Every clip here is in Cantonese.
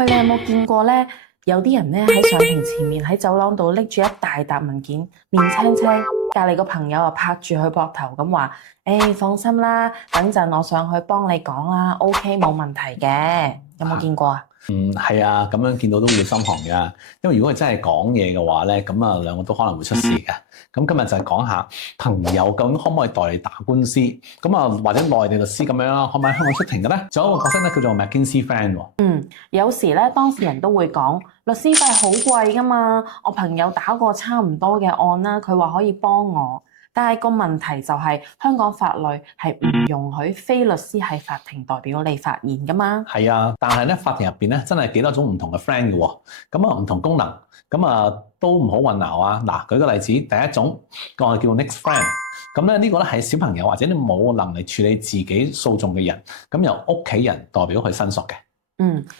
喂，你有冇見過咧？有啲人咧喺上庭前面喺走廊度拎住一大沓文件，面青青，隔離個朋友又拍住佢膊頭咁話：放心啦，等陣我上去幫你講啦，OK 冇問題嘅。有冇見過啊？係啊，咁樣見到都會心寒㗎。因為如果佢真係講嘢嘅話咧，咁啊兩個都可能會出事嘅。咁今日就係講下朋友究竟可唔可以代理打官司？咁啊或者內地律師咁樣啦，可唔可以喺香港出庭嘅咧？仲有一個角色咧叫做 McKinsey Friend 喎。有時咧，當事人都會講律師費好貴㗎嘛。我朋友打過差唔多嘅案啦，佢話可以幫我。但係個問題就係香港法律係唔容許非律師喺法庭代表你發言㗎嘛。係啊，但係咧法庭入邊咧真係幾多種唔同嘅 friend 嘅喎。咁啊唔同功能，咁啊都唔好混淆啊。嗱，舉個例子，第一種個叫 next friend。咁咧呢個咧係小朋友或者你冇能力處理自己訴訟嘅人，咁由屋企人代表佢申索嘅。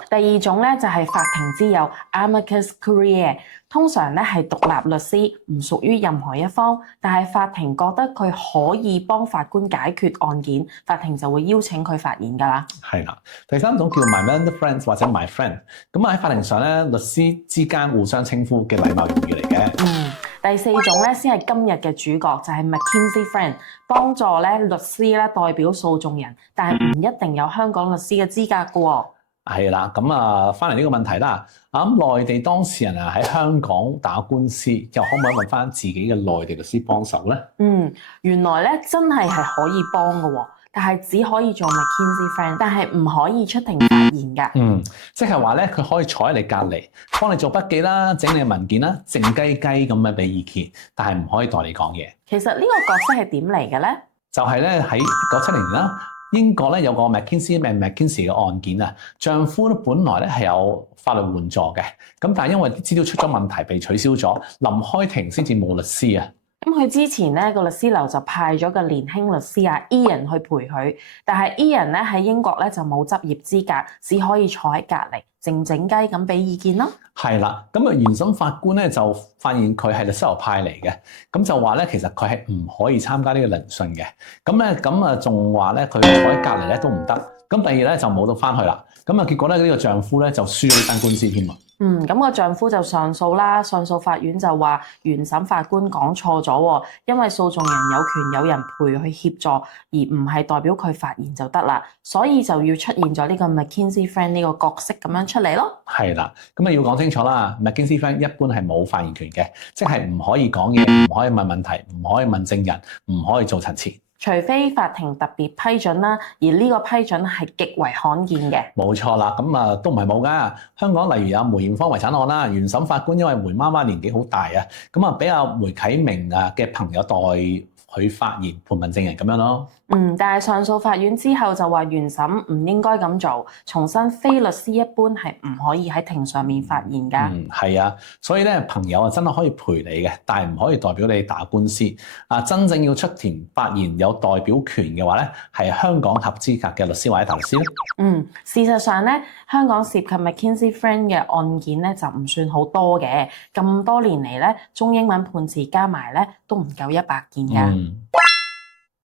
第二種咧就係法庭之友 Amicus Curiae， 通常咧係獨立律師，唔屬於任何一方，但係法庭覺得佢可以幫法官解決案件，法庭就會邀請佢發言㗎啦。係啦，第三種叫 My learned friends 或者 My friend， 咁喺法庭上咧，律師之間互相稱呼嘅禮貌用語嚟嘅。第四種咧先係今日嘅主角，就係 McKinsey Friend， 幫助咧律師咧代表訴訟人，但係唔一定有香港律師嘅資格㗎喎。係啦，咁啊，翻嚟呢個問題啦，咁內地當事人啊喺香港打官司，又可唔可以問翻自己嘅內地律師幫手咧？原來咧真係可以幫㗎喎，但係只可以做 McKinsey Friend， 但係唔可以出庭發言㗎。即係話咧，佢可以坐喺你隔離，幫你做筆記啦、整理文件啦、靜雞雞咁樣俾意見，但係唔可以代你講嘢。其實呢個角色係點嚟嘅咧？就係咧喺1970年啦。英國咧有個 McKinsey 嘅案件啊，丈夫咧本來咧係有法律援助嘅，咁但係因為資料出咗問題被取消咗，臨開庭先至冇律師啊。咁佢之前咧個律師樓就派咗個年輕律師啊 Ian 去陪佢，但係 Ian 咧喺英國咧就冇執業資格，只可以坐喺隔離靜靜雞咁俾意見咯。係啦，咁啊原審法官咧就發現佢係律師樓派嚟嘅，咁就話咧其實佢係唔可以參加呢個聆訊嘅，咁啊仲話咧佢坐喺隔離咧都唔得，咁第二咧就冇得翻去啦，咁啊結果咧呢個丈夫咧就輸咗呢單官司添啊。咁個丈夫就上訴啦，上訴法院就話原審法官講錯咗喎，因為訴訟人有權有人陪佢協助，而唔係代表佢發言就得啦，所以就要出現咗呢個 McKinsey Friend 呢個角色咁樣出嚟咯。係啦，咁啊要講清楚啦 ，McKinsey Friend 一般係冇發言權嘅，即係唔可以講嘢，唔可以問問題，唔可以問證人，唔可以做陳詞。除非法庭特別批准啦，而呢個批准係極為罕見嘅。冇錯啦，咁啊都唔係冇㗎。香港例如有梅艷芳遺產案啦，原審法官因為梅媽媽年紀好大啊，咁啊俾阿梅啟明啊嘅朋友代佢發言盤問證人咁樣咯。但係上訴法院之後就話原審唔應該咁做，重申非律師一般係唔可以喺庭上面發言㗎。係啊，所以咧朋友啊真係可以陪你嘅，但係唔可以代表你打官司。真正要出庭發言有代表權嘅話咧，係香港合資格嘅律師或者大律師咧。事實上咧，香港涉及 McKinsey Friend 嘅案件咧就唔算好多嘅，咁多年嚟咧中英文判詞加埋咧都唔夠100件㗎。